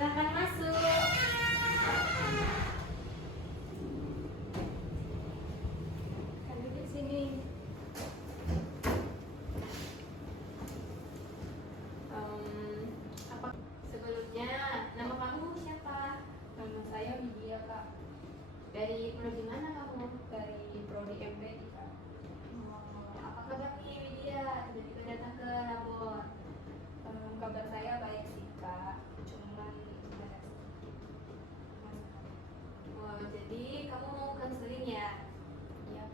Silakan masuk. Kan duduk sini. Apa sebelumnya nama kamu siapa? Nama saya Widya, Kak. Dari prodi mana kamu? Dari prodi MPD, Kak. Apa kabar nih Widya? Jadi datang ke labor. Kabar saya baik sih, Kak. Cuman ada Jadi kamu mau konseling ya? ya,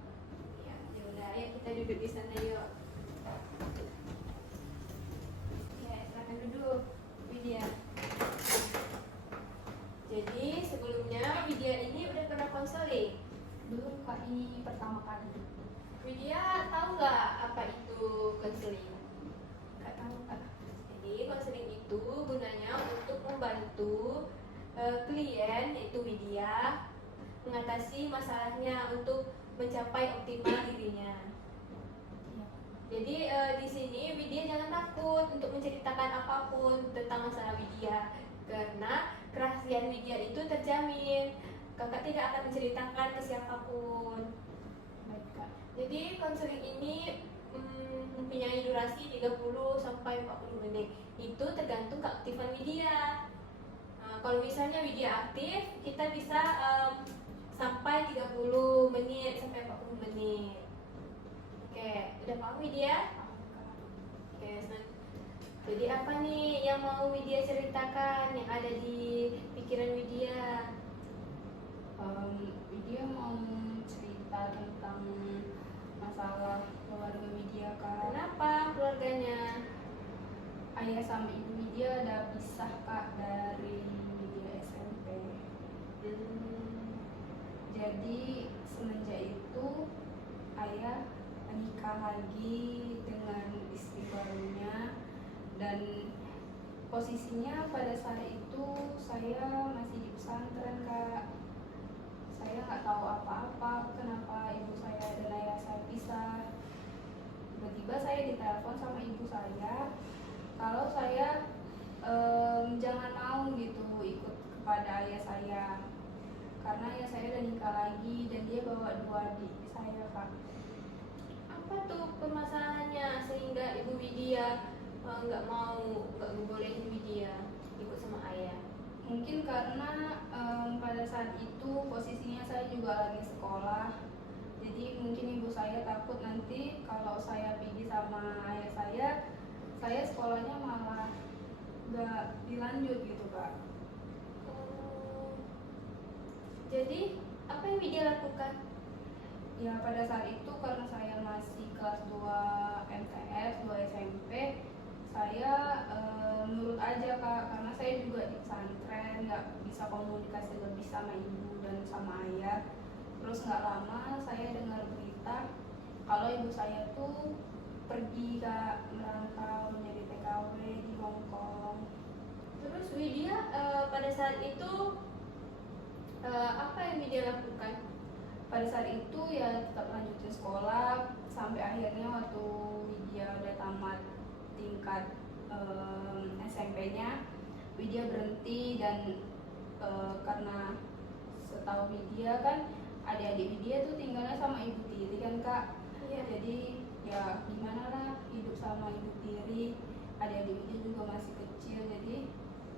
Ya, yaudah, ayo kita duduk di sana yuk. Ya, silakan duduk, Widya. Jadi sebelumnya Widya ini udah pernah konseling. belum, Kak, ini pertama kali. Widya tahu nggak apa itu konseling? Nggak tahu, Kak. Jadi konseling itu gunanya untuk membantu klien yaitu Widya mengatasi masalahnya untuk mencapai optimal dirinya. Iya. Jadi di sini Widya jangan takut untuk menceritakan apapun tentang masalah Widya karena kerahasiaan Widya itu terjamin. Kakak tidak akan menceritakan ke siapapun. Baik, Kak. Jadi konseling ini mempunyai durasi 30 sampai 40 menit. Itu tergantung keaktifan Widya. Nah, kalau misalnya Widya aktif, kita bisa sampai 30 menit sampai 40 menit. Oke, udah paham Widya? Paham, Kak. Oke, jadi apa nih yang mau Widya ceritakan yang ada di pikiran Widya? Widya mau cerita tentang masalah keluarga Widya, Kak. Kenapa keluarganya? Ayah sama ibu Widya udah pisah, Kak, dari Widya SMP. Jadi semenjak itu ayah menikah lagi dengan istri barunya, dan posisinya pada saat itu saya masih di pesantren, Kak. Saya nggak tahu apa-apa kenapa ibu saya dan ayah saya pisah. Tiba-tiba saya ditelepon sama ibu saya kalau saya jangan mau gitu ikut kepada ayah saya karena ayah saya udah nikah lagi dan dia bawa 2 adik saya, Kak. Apa tuh permasalahannya sehingga Ibu Widya nggak ngebolehin Widya ikut sama ayah? Mungkin karena pada saat itu posisinya saya juga lagi sekolah, jadi mungkin ibu saya takut nanti kalau saya pergi sama ayah saya sekolahnya malah nggak dilanjut gitu, Kak. Jadi apa yang Widya lakukan? Ya pada saat itu karena saya masih kelas 2 MTS, 2 SMP, saya nurut aja, Kak, karena saya juga di pesantren, nggak bisa komunikasi lebih sama ibu dan sama ayah. Terus nggak lama saya dengar berita kalau ibu saya tuh pergi, Kak, merantau menjadi TKW di Hong Kong. Terus Widya pada saat itu apa yang Widya lakukan? Pada saat itu ya tetap lanjutin sekolah sampai akhirnya waktu Widya udah tamat tingkat SMP-nya, Widya berhenti dan karena setahu Widya kan adik-adik Widya tuh tinggalnya sama ibu tiri kan, Kak. Iya. Jadi ya gimana lah hidup sama ibu tiri, adik-adik Widya juga masih kecil, jadi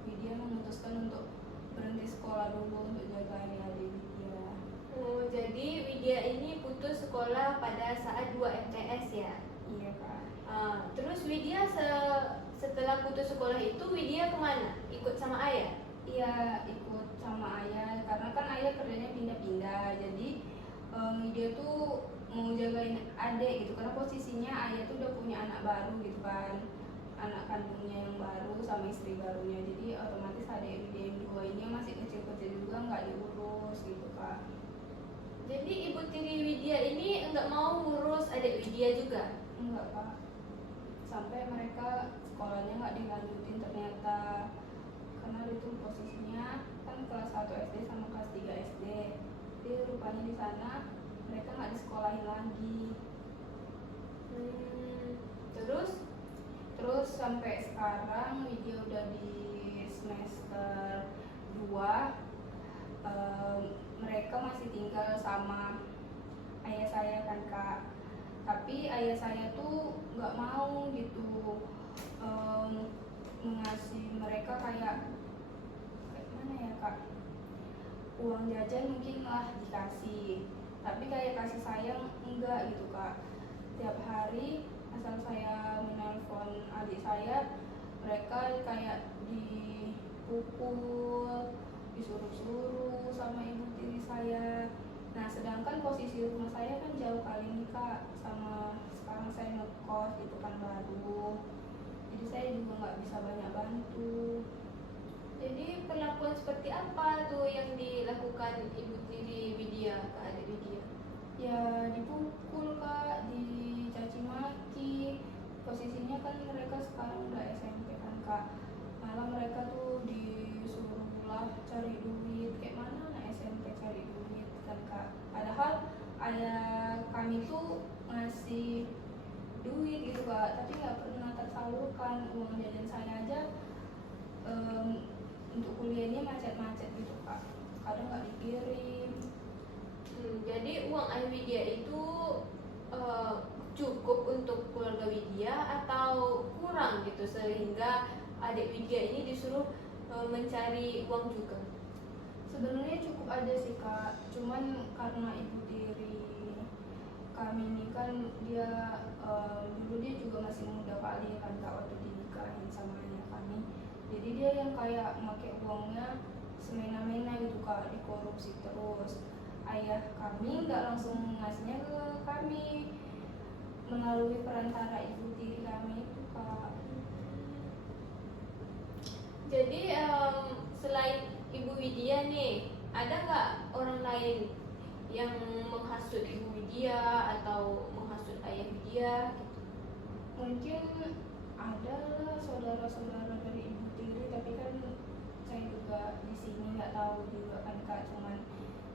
Widya memutuskan untuk berhenti sekolah dulu untuk jaga adik-adik Widya. Oh, jadi Widya ini putus sekolah pada saat 2 MTS ya? Iya, Kak. Terus Widya setelah putus sekolah itu Widya kemana? Ikut sama ayah? Iya, ikut sama ayah karena kan ayah kerjanya pindah-pindah, jadi dia tuh mau jagain adik gitu karena posisinya ayah tuh udah punya anak baru gitu kan, anak kandungnya yang baru sama istri barunya, jadi otomatis adik dia yang 2 ini masih kecil-kecil juga nggak diurus gitu, Kak. Jadi ibu tiri Widya ini enggak mau ngurus adik Widya juga? Enggak, Kak, sampai mereka sekolahnya nggak dilanjutin ternyata karena itu posisinya kan kelas 1 SD sama kelas 3 SD, jadi rupanya di sana mereka nggak disekolahin lagi. Terus Terus sampai sekarang Widya udah di semester masih tinggal sama ayah saya kan kak, tapi ayah saya tuh nggak mau gitu ngasih mereka kayak mana ya kak, uang jajan mungkin lah dikasih, tapi kayak kasih sayang enggak gitu kak. Tiap hari asal saya menelpon adik saya, mereka kayak dipukul, disuruh-suruh sama ibu tiri saya. Nah sedangkan posisi rumah saya kan jauh kali nih kak, sama sekarang saya ngekos di Pekanbaru, jadi saya juga nggak bisa banyak bantu. Jadi perlakuan seperti apa tuh yang dilakukan ibu tiri Widya ke adik Widya? Ya dipukul kak, dicaci maki. Posisinya kan mereka sekarang udah SMP kan kak, malah mereka tuh disuruh lah cari duit. Kayak mana anak SMP cari duit kan kak, padahal ayah kami tuh ngasih duit gitu kak, tapi nggak pernah tersalurkan. Uang jajan saya aja untuk kuliahnya macet-macet gitu kak, kadang nggak dikirim. Jadi uang ayah Widya itu cukup untuk keluarga Widya atau kurang gitu sehingga adik Widya ini disuruh mencari uang juga? Sebenarnya cukup ada sih kak, cuman karena ibu tiri kami ini kan dia dulu dia juga masih muda kali kan kak waktu dinikahin sama ayah kami, jadi dia yang kayak pakai uangnya semena-mena gitu kak, dikorupsi terus. Ayah kami nggak langsung ngasihnya ke kami, melalui perantara ibu tiri kami itu kak. Jadi selain ibu Widya nih, ada nggak orang lain yang menghasut ibu Widya atau menghasut ayah Widya gitu? Mungkin ada lah saudara-saudara dari ibu tiri, tapi kan saya juga di sini nggak tahu juga kan kak, cuman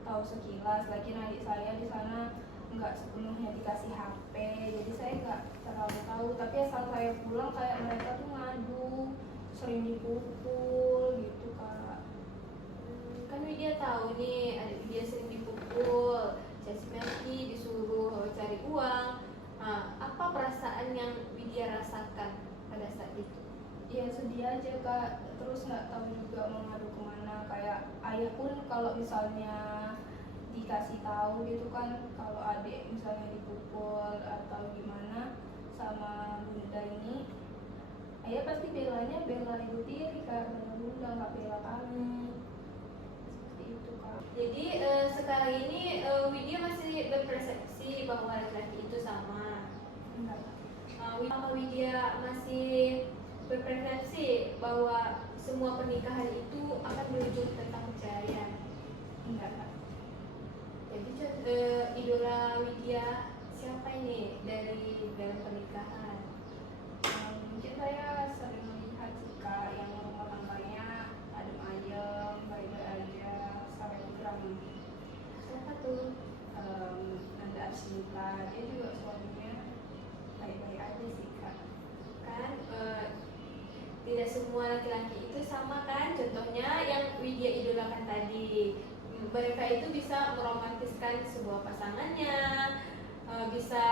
tahu sekilas. Lagi adik saya di sana nggak sepenuhnya dikasih HP, jadi saya nggak terlalu tahu. Tapi asal saya pulang kayak mereka tuh ngadu, sering dipukul gitu kak. Kan Widya tahu nih adik Widya sering dipukul, caci maki, disuruh cari uang. Nah, apa perasaan yang Widya rasakan pada saat itu? Ya sedih aja kak, terus nggak tahu juga mau ngadu kemana. Kayak ayah pun kalau misalnya dikasih tahu gitu kan kalau adik misalnya dipukul atau gimana sama bunda ini, ayah pasti bela ibu tiri kak, bela bunda, nggak bela kami. Seperti itu kak. Jadi sekarang ini Widya masih berpersepsi bahwa laki-laki itu sama. Enggak. Apakah Widya masih berpersepsi bahwa semua pernikahan itu akan berujung tentang perceraian? Enggak kak. Jadi idola Widya siapa ini dari dalam pernikahan? Mungkin saya sering melihat sih kak, yang rumah tangganya adem ayem, baik-baik aja, selebgram. Siapa tuh? Nanda Arsinta, dia juga suaminya baik-baik aja sih kak. Kan tidak semua laki-laki itu sama kan, contohnya yang Widya idolakan tadi, mereka itu bisa meromantiskan sebuah pasangannya, bisa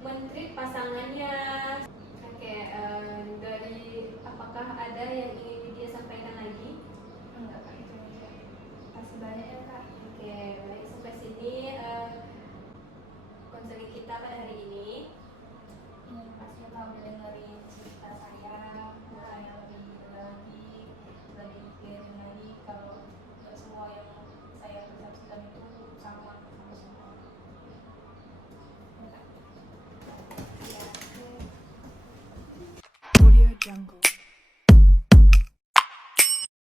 men-treat pasangannya. Oke, dari apakah ada yang ingin